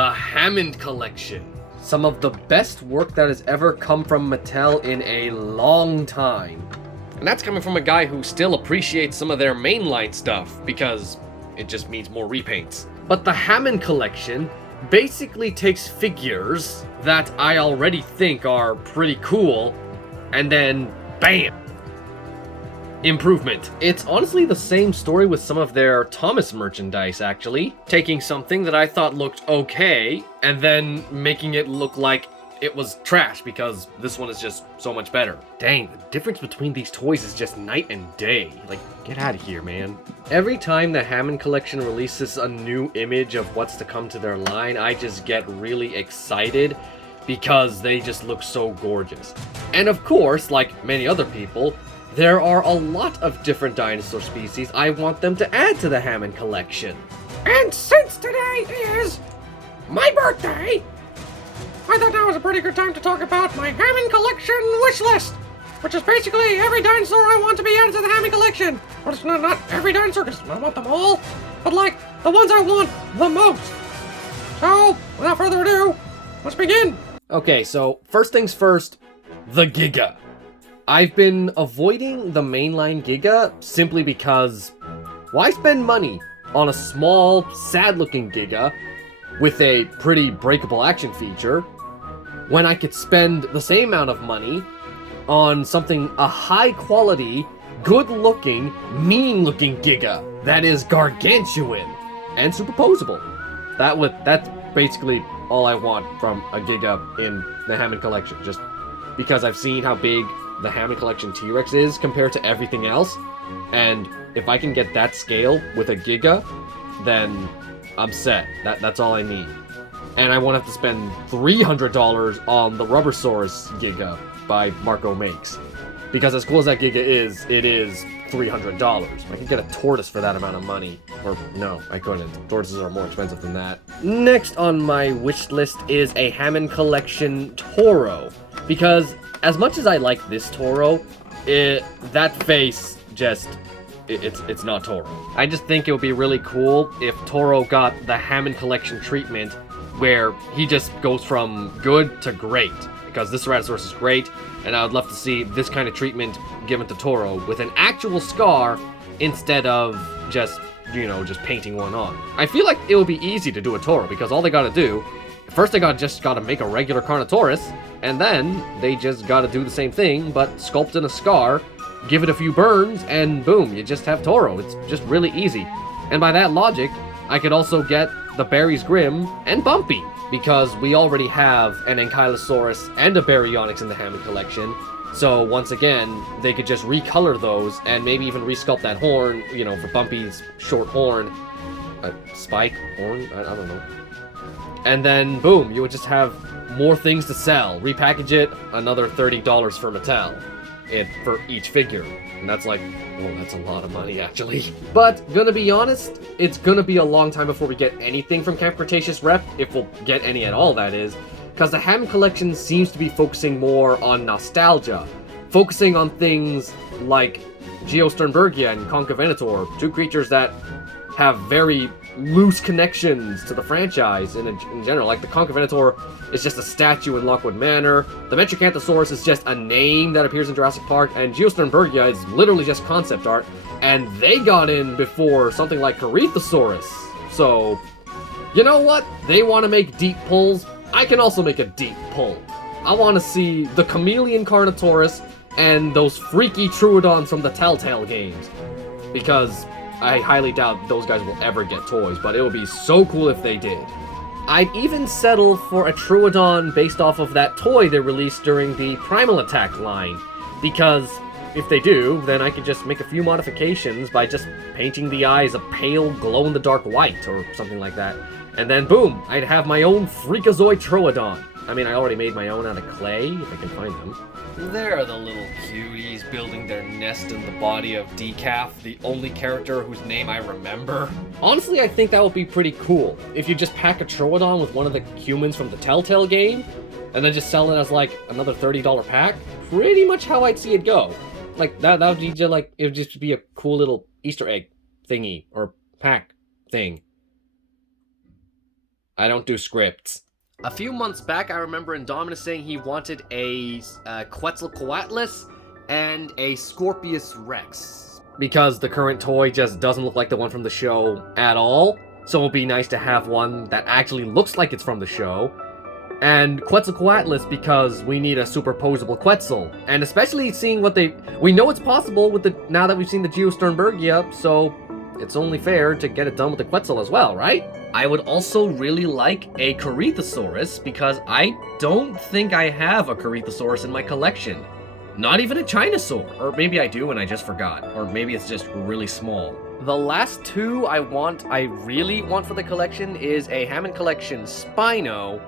the Hammond Collection. Some of the best work that has ever come from Mattel in a long time. And that's coming from a guy who still appreciates some of their mainline stuff, because it just means more repaints. But the Hammond Collection basically takes figures that I already think are pretty cool, and then BAM! Improvement. It's honestly the same story with some of their Thomas merchandise, actually. Taking something that I thought looked okay, and then making it look like it was trash, because this one is just so much better. Dang, the difference between these toys is just night and day. Like, get out of here, man. Every time the Hammond Collection releases a new image of what's to come to their line, I just get really excited, because they just look so gorgeous. And of course, like many other people, there are a lot of different dinosaur species I want them to add to the Hammond Collection. And since today is my birthday, I thought that was a pretty good time to talk about my Hammond Collection wish list, which is basically every dinosaur I want to be added to the Hammond Collection. But it's not every dinosaur, because I want them all, but like the ones I want the most. So, without further ado, let's begin. Okay, so first things first, the Giga. I've been avoiding the mainline Giga simply because why spend money on a small, sad-looking Giga with a pretty breakable action feature when I could spend the same amount of money on something a high-quality, good-looking, mean-looking Giga that is gargantuan and superposable. That's basically all I want from a Giga in the Hammond Collection, just because I've seen how big the Hammond Collection T-Rex is compared to everything else, and if I can get that scale with a Giga, then I'm set. That's all I need. And I won't have to spend $300 on the Rubbersaurus Giga by Marco Makes. Because as cool as that Giga is, it is $300. I could get a tortoise for that amount of money. Or, no, I couldn't. Tortoises are more expensive than that. Next on my wish list is a Hammond Collection Toro. Because as much as I like this Toro, that face just, it's not Toro. I just think it would be really cool if Toro got the Hammond Collection treatment where he just goes from good to great. Because this Ceratosaurus is great, and I would love to see this kind of treatment given to Toro with an actual scar instead of just painting one on. I feel like it would be easy to do a Toro because all they gotta do, first they just gotta make a regular Carnotaurus, and then they just gotta do the same thing, but sculpt in a scar, give it a few burns, and boom, you just have Toro. It's just really easy. And by that logic, I could also get the Barry's Grim and Bumpy, because we already have an Ankylosaurus and a Baryonyx in the Hammond Collection. So once again, they could just recolor those and maybe even resculpt that horn, for Bumpy's short horn. Spike? Horn? I don't know. And then, boom, you would just have more things to sell. Repackage it, another $30 for Mattel. For each figure. And that's like, oh, that's a lot of money, actually. But, gonna be honest, it's gonna be a long time before we get anything from Camp Cretaceous Rep, if we'll get any at all, that is. Because the Hammond Collection seems to be focusing more on nostalgia. Focusing on things like Geosternbergia and Concavenator, two creatures that have very loose connections to the franchise in general. Like, the Concavenator is just a statue in Lockwood Manor, the Metrocanthosaurus is just a name that appears in Jurassic Park, and Geosternbergia is literally just concept art, and they got in before something like Corythosaurus. So, you know what? They want to make deep pulls, I can also make a deep pull. I want to see the Chameleon Carnotaurus and those freaky Troodons from the Telltale games, because I highly doubt those guys will ever get toys, but it would be so cool if they did. I'd even settle for a Troodon based off of that toy they released during the Primal Attack line, because if they do, then I could just make a few modifications by just painting the eyes a pale glow-in-the-dark white or something like that, and then boom, I'd have my own Freakazoid Troodon. I mean, I already made my own out of clay, if I can find them. There are the little cuties building their nest in the body of Decaf, the only character whose name I remember. Honestly, I think that would be pretty cool. If you just pack a Troodon with one of the humans from the Telltale game, and then just sell it as like another $30 pack, pretty much how I'd see it go. Like, that would be just like, it would just be a cool little Easter egg thingy, or pack thing. I don't do scripts. A few months back, I remember Indominus saying he wanted a Quetzalcoatlus and a Scorpius Rex. Because the current toy just doesn't look like the one from the show at all. So it'll be nice to have one that actually looks like it's from the show. And Quetzalcoatlus because we need a superposable Quetzal. And especially seeing what we know it's possible with now that we've seen the Geosternbergia, so it's only fair to get it done with the Quetzal as well, right? I would also really like a Corythosaurus because I don't think I have a Corythosaurus in my collection. Not even a Chinosaur. Or maybe I do and I just forgot. Or maybe it's just really small. The last two I really want for the collection is a Hammond Collection Spino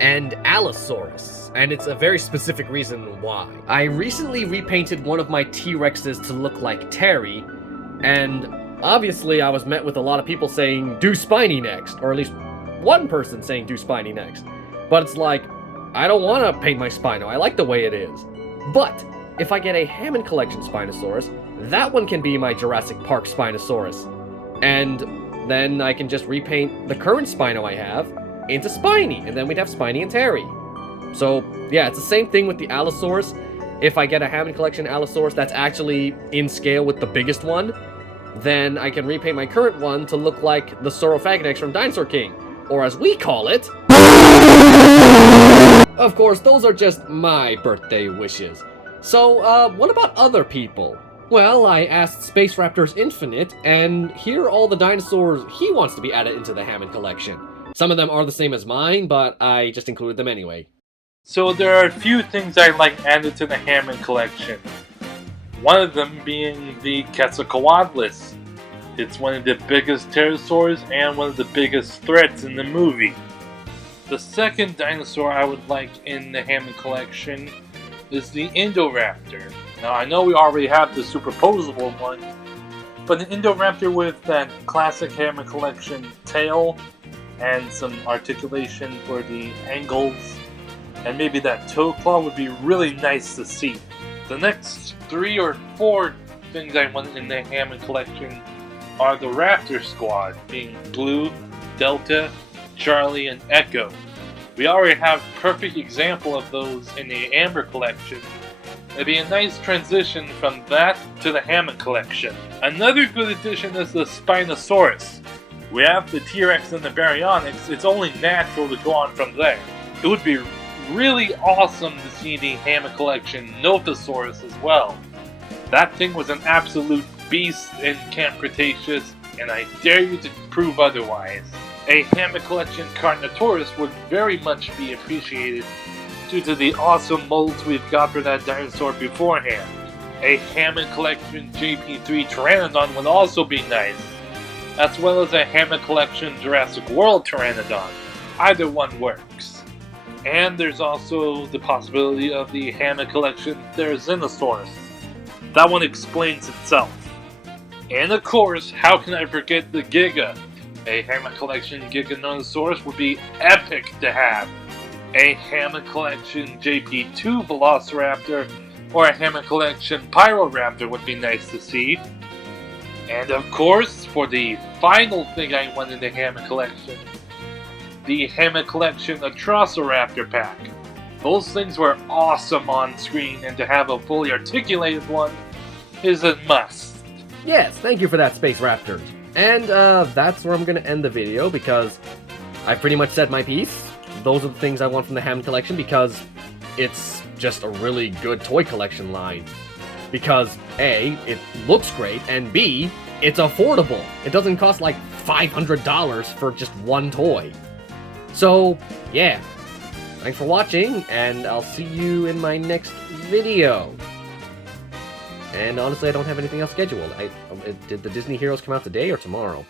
and Allosaurus, and it's a very specific reason why. I recently repainted one of my T-Rexes to look like Terry, and obviously I was met with a lot of people saying, do Spiny next, or at least one person saying do Spiny next. But it's like, I don't want to paint my Spino, I like the way it is. But, if I get a Hammond Collection Spinosaurus, that one can be my Jurassic Park Spinosaurus. And then I can just repaint the current Spino I have into Spiny, and then we'd have Spiny and Terry. So, yeah, it's the same thing with the Allosaurus. If I get a Hammond Collection Allosaurus that's actually in scale with the biggest one, then I can repaint my current one to look like the Saurophagonex from Dinosaur King, or as we call it... Of course, those are just my birthday wishes. So, what about other people? Well, I asked Space Raptors Infinite, and here are all the dinosaurs he wants to be added into the Hammond Collection. Some of them are the same as mine, but I just included them anyway. So there are a few things I'd like added to the Hammond Collection. One of them being the Quetzalcoatlus. It's one of the biggest pterosaurs and one of the biggest threats in the movie. The second dinosaur I would like in the Hammond Collection is the Indoraptor. Now I know we already have the superposable one, but an Indoraptor with that classic Hammond Collection tail and some articulation for the angles, and maybe that toe claw would be really nice to see. The next 3 or 4 things I want in the Hammond Collection are the Raptor Squad, being Blue, Delta, Charlie, and Echo. We already have a perfect example of those in the Amber Collection. It'd be a nice transition from that to the Hammond Collection. Another good addition is the Spinosaurus. We have the T-Rex and the Baryonyx, it's only natural to go on from there. It would be really awesome to see the Hammond Collection Nothosaurus as well. That thing was an absolute beast in Camp Cretaceous, and I dare you to prove otherwise. A Hammond Collection Carnotaurus would very much be appreciated due to the awesome molds we've got for that dinosaur beforehand. A Hammond Collection JP3 Pteranodon would also be nice, as well as a Hammond Collection Jurassic World Pteranodon. Either one works. And there's also the possibility of the Hammond Collection Therizinosaurus. That one explains itself. And of course, how can I forget the Giga? A Hammond Collection Giganotosaurus would be epic to have. A Hammond Collection JP2 Velociraptor or a Hammond Collection Pyroraptor would be nice to see. And of course, for the final thing I want in the Hammond Collection, the Hammond Collection Atrociraptor pack. Those things were awesome on screen, and to have a fully articulated one is a must. Yes, thank you for that, Space Raptors. And that's where I'm going to end the video, because I pretty much said my piece. Those are the things I want from the Hammond Collection, because it's just a really good toy collection line. Because A, it looks great, and B, it's affordable. It doesn't cost like $500 for just one toy. So, yeah. Thanks for watching, and I'll see you in my next video. And honestly, I don't have anything else scheduled. Did the Disney Heroes come out today or tomorrow?